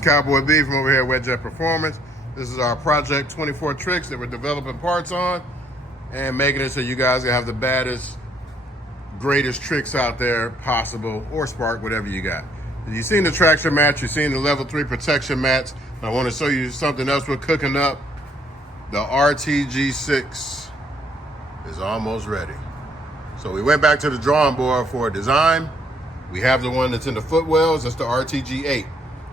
is Cowboy B from over here at Wet Jet Performance. This is our Project 24 Trixx that we're developing parts on and making it so you guys can have the baddest, greatest Trixx out there possible, or Spark, whatever you got. You've seen the traction mats, you've seen the level 3 protection mats. I want to show you something else we're cooking up. The RTG 6 is almost ready. So we went back to the drawing board for a design. We have the one that's in the footwells. That's the RTG 8.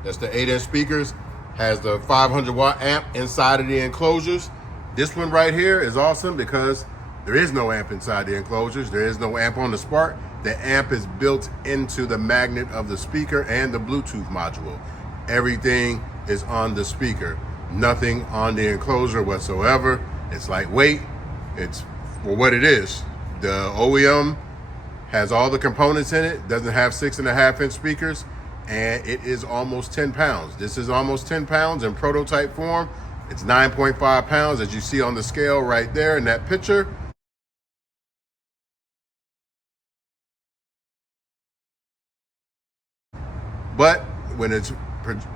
That's the 8-inch speakers. Has the 500 watt amp inside of the enclosures. This one right here is awesome because there is no amp inside the enclosures. There is no amp on the Spark. The amp is built into the magnet of the speaker and the Bluetooth module. Everything is on the speaker. Nothing on the enclosure whatsoever. It's lightweight. It's for what it is. The OEM has all the components in it, doesn't have 6.5-inch speakers, and it is almost 10 pounds. This is almost 10 pounds in prototype form. It's 9.5 pounds, as you see on the scale right there in that picture. But when it's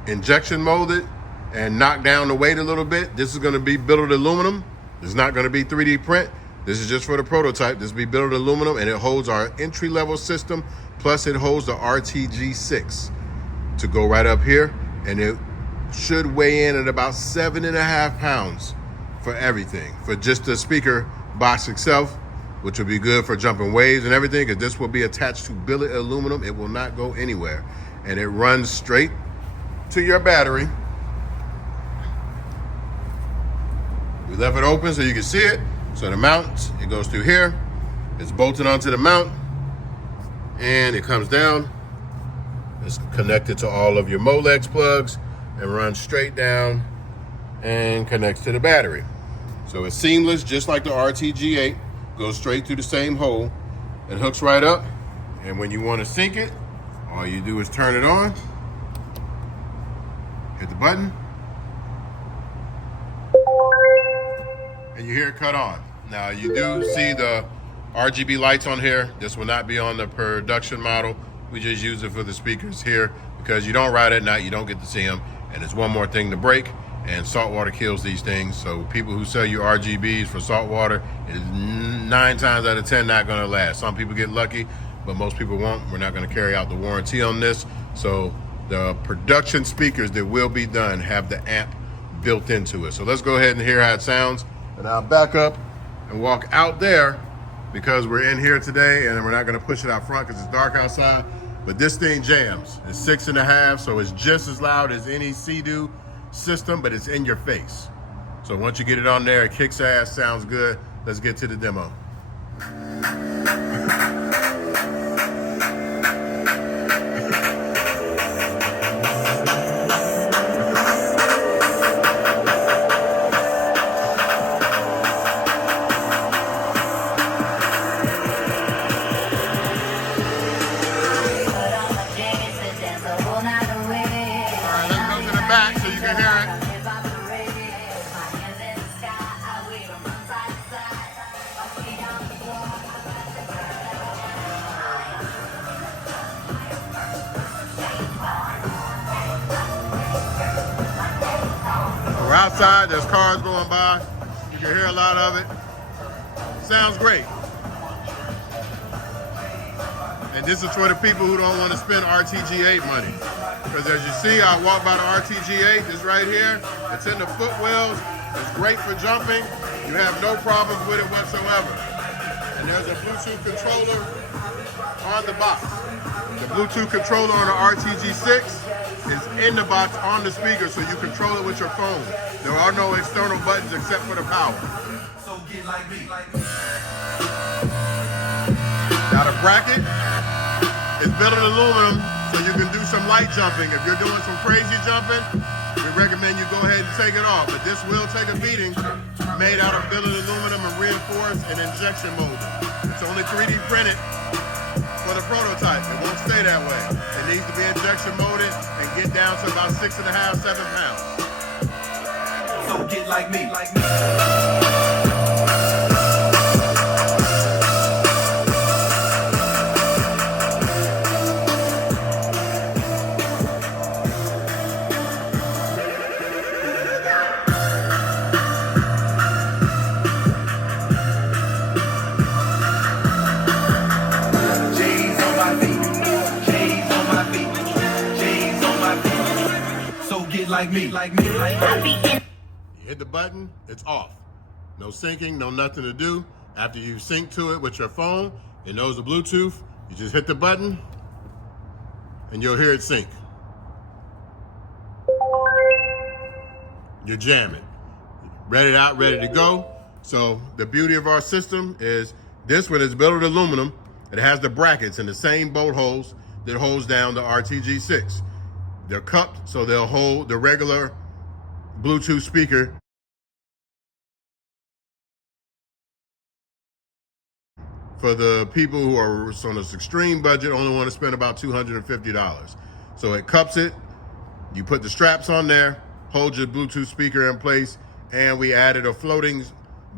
injection molded and knocked down the weight a little bit, this is gonna be billet aluminum. It's not gonna be 3D print. This is just for the prototype. This will be billet aluminum, and it holds our entry-level system, plus it holds the RTG 6 to go right up here, and it should weigh in at about 7.5 pounds for everything, for just the speaker box itself, which will be good for jumping waves and everything, because this will be attached to billet aluminum. It will not go anywhere, and it runs straight to your battery. We left it open so you can see it. So the mount, it goes through here. It's bolted onto the mount, and it comes down. It's connected to all of your Molex plugs and runs straight down and connects to the battery. So it's seamless, just like the RTG 8. Goes straight through the same hole and hooks right up. And when you want to sync it, all you do is turn it on, hit the button, and you hear it cut on. Now you do see the RGB lights on here. This will not be on the production model. We just use it for the speakers here because you don't ride at night, you don't get to see them. And it's one more thing to break, and salt water kills these things. So people who sell you RGBs for salt water, it is 9 times out of 10 not gonna last. Some people get lucky, but most people won't. We're not gonna carry out the warranty on this. So the production speakers that will be done have the amp built into it. So let's go ahead and hear how it sounds. And I'll back up and walk out there because we're in here today and we're not gonna push it out front because it's dark outside. But this thing jams. It's 6.5, so it's just as loud as any Seadoo system, but it's in your face. So once you get it on there, it kicks ass, sounds good. Let's get to the demo. Back so you can hear it. We're outside, there's cars going by. You can hear a lot of it. Sounds great. And this is for the people who don't want to spend RTG 8 money. Because as you see, I walk by the RTG 8, this right here. It's in the footwells. It's great for jumping. You have no problems with it whatsoever. And there's a Bluetooth controller on the box. The Bluetooth controller on the RTG 6 is in the box on the speaker, so you control it with your phone. There are no external buttons except for the power. So get like me. Now the bracket is billet aluminum, so you can do some light jumping. If you're doing some crazy jumping, we recommend you go ahead and take it off. But this will take a beating, made out of billet aluminum and reinforced and injection molded. It's only 3D printed for the prototype. It won't stay that way. It needs to be injection molded and get down to about 6.5, 7 pounds. So get like me, like me. like me, like me, like me. You hit the button, it's off. No syncing, no nothing to do. After you sync to it with your phone, it knows the Bluetooth, you just hit the button and you'll hear it sync. You're jamming. Ready out, ready to go. So the beauty of our system is this one is billet aluminum. It has the brackets and the same bolt holes that holds down the RTG6. They're cupped so they'll hold the regular Bluetooth speaker for the people who are on this extreme budget, only want to spend about $250. So it cups it, you put the straps on there, hold your Bluetooth speaker in place, and we added a floating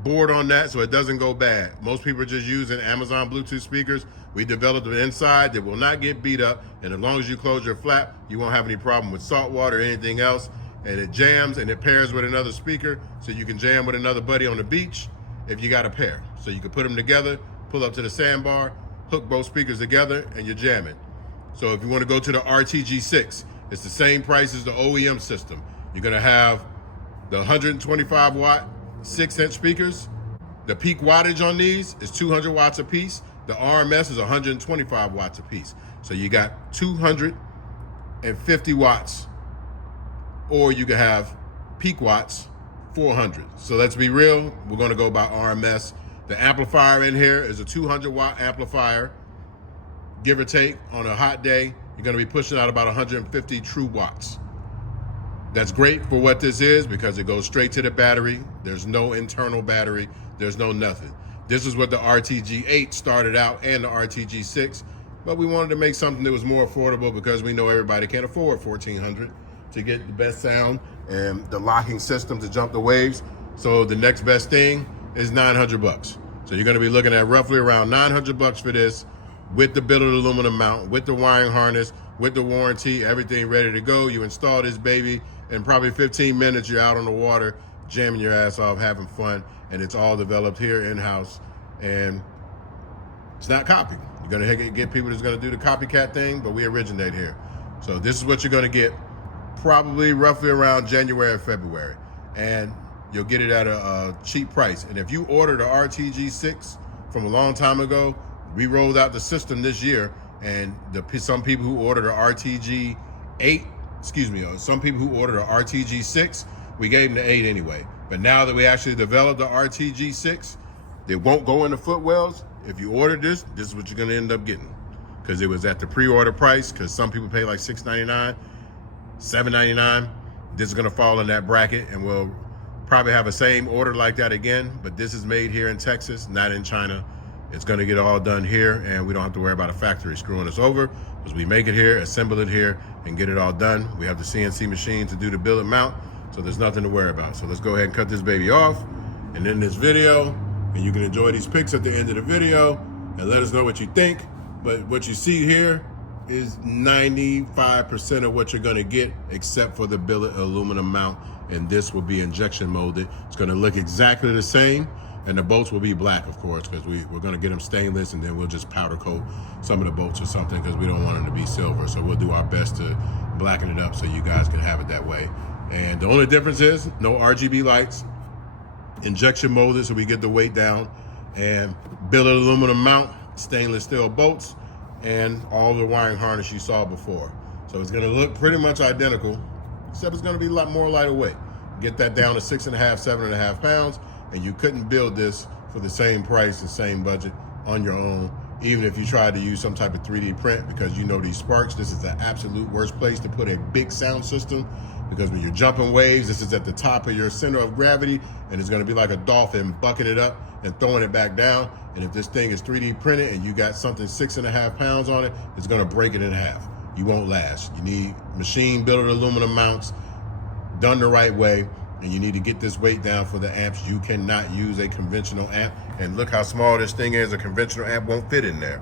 board on that so it doesn't go bad. Most people are just using Amazon Bluetooth speakers. We developed an inside that will not get beat up, and as long as you close your flap, you won't have any problem with salt water or anything else. And it jams and it pairs with another speaker, so you can jam with another buddy on the beach if you got a pair. So you can put them together, pull up to the sandbar, hook both speakers together, and you're jamming. So if you want to go to the RTG6, it's the same price as the OEM system. You're gonna have the 125 watt 6-inch speakers. The peak wattage on these is 200 watts a piece. The RMS is 125 watts a piece. So you got 250 watts, or you can have peak watts 400. So let's be real, we're gonna go by RMS. The amplifier in here is a 200 watt amplifier. Give or take, on a hot day, you're gonna be pushing out about 150 true watts. That's great for what this is because it goes straight to the battery. There's no internal battery, there's no nothing. This is what the RTG8 started out and the RTG6, but we wanted to make something that was more affordable because we know everybody can't afford $1,400 to get the best sound and the locking system to jump the waves. So the next best thing is $900. So you're gonna be looking at roughly around $900 for this, with the billet aluminum mount, with the wiring harness, with the warranty, everything ready to go. You install this baby, in probably 15 minutes, you're out on the water, jamming your ass off, having fun, and it's all developed here in-house, and it's not copied. You're gonna get people that's gonna do the copycat thing, but we originate here. So this is what you're gonna get probably roughly around January or February, and you'll get it at a cheap price. And if you order the RTG6 from a long time ago, we rolled out the system this year, and some people who ordered the RTG8, some people who ordered the RTG6, we gave them the 8 anyway. But now that we actually developed the RTG6, they won't go in the footwells. If you order this is what you're gonna end up getting, because it was at the pre-order price, because some people pay like $6.99, $7.99. This is gonna fall in that bracket, and we'll probably have a same order like that again, but this is made here in Texas, not in China. It's gonna get all done here, and we don't have to worry about a factory screwing us over, because we make it here, assemble it here, and get it all done. We have the CNC machine to do the billet mount, so there's nothing to worry about. So let's go ahead and cut this baby off and end this video, and you can enjoy these pics at the end of the video and let us know what you think. But what you see here is 95% of what you're gonna get, except for the billet aluminum mount, and this will be injection molded. It's gonna look exactly the same, and the bolts will be black, of course, because we're gonna get them stainless, and then we'll just powder coat some of the bolts or something, because we don't want them to be silver. So we'll do our best to blacken it up so you guys can have it that way. And the only difference is no RGB lights, injection molded so we get the weight down, and billet aluminum mount, stainless steel bolts, and all the wiring harness you saw before. So it's gonna look pretty much identical, except it's gonna be a lot more lighter weight. Get that down to 6.5, 7.5 pounds, and you couldn't build this for the same price and same budget on your own, even if you tried to use some type of 3D print, because you know these Sparks, this is the absolute worst place to put a big sound system, because when you're jumping waves, this is at the top of your center of gravity, and it's gonna be like a dolphin bucking it up and throwing it back down. And if this thing is 3D printed and you got something 6.5 pounds on it, it's gonna break it in half. You won't last. You need machine billet aluminum mounts done the right way, and you need to get this weight down for the amps. You cannot use a conventional amp, and look how small this thing is. A conventional amp won't fit in there.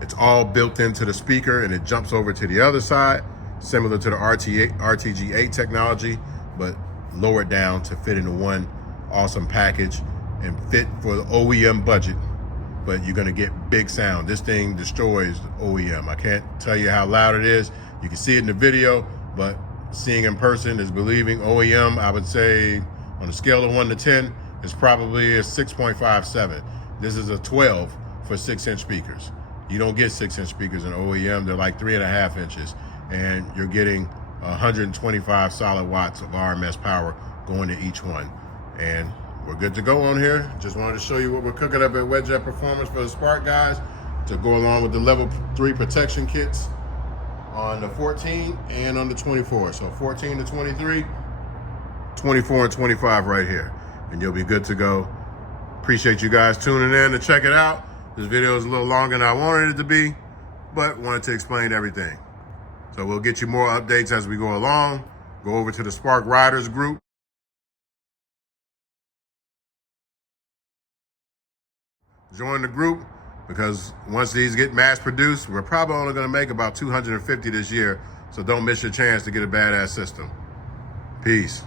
It's all built into the speaker, and it jumps over to the other side, similar to the RTG8 technology, but lowered down to fit into one awesome package and fit for the OEM budget. But you're gonna get big sound. This thing destroys OEM. I can't tell you how loud it is. You can see it in the video, but seeing in person is believing. OEM, I would say on a scale of 1 to 10, is probably a 6.57. This is a 12 for 6-inch speakers. You don't get 6-inch speakers in OEM. They're like 3.5 inches. And you're getting 125 solid watts of RMS power going to each one. And we're good to go on here. Just wanted to show you what we're cooking up at Wedjet Performance for the Spark guys to go along with the level 3 protection kits on the 14 and on the 24. So 14 to 23, 24 and 25 right here. And you'll be good to go. Appreciate you guys tuning in to check it out. This video is a little longer than I wanted it to be, but wanted to explain everything. So we'll get you more updates as we go along. Go over to the Spark Riders group. Join the group, because once these get mass produced, we're probably only gonna make about 250 this year. So don't miss your chance to get a badass system. Peace.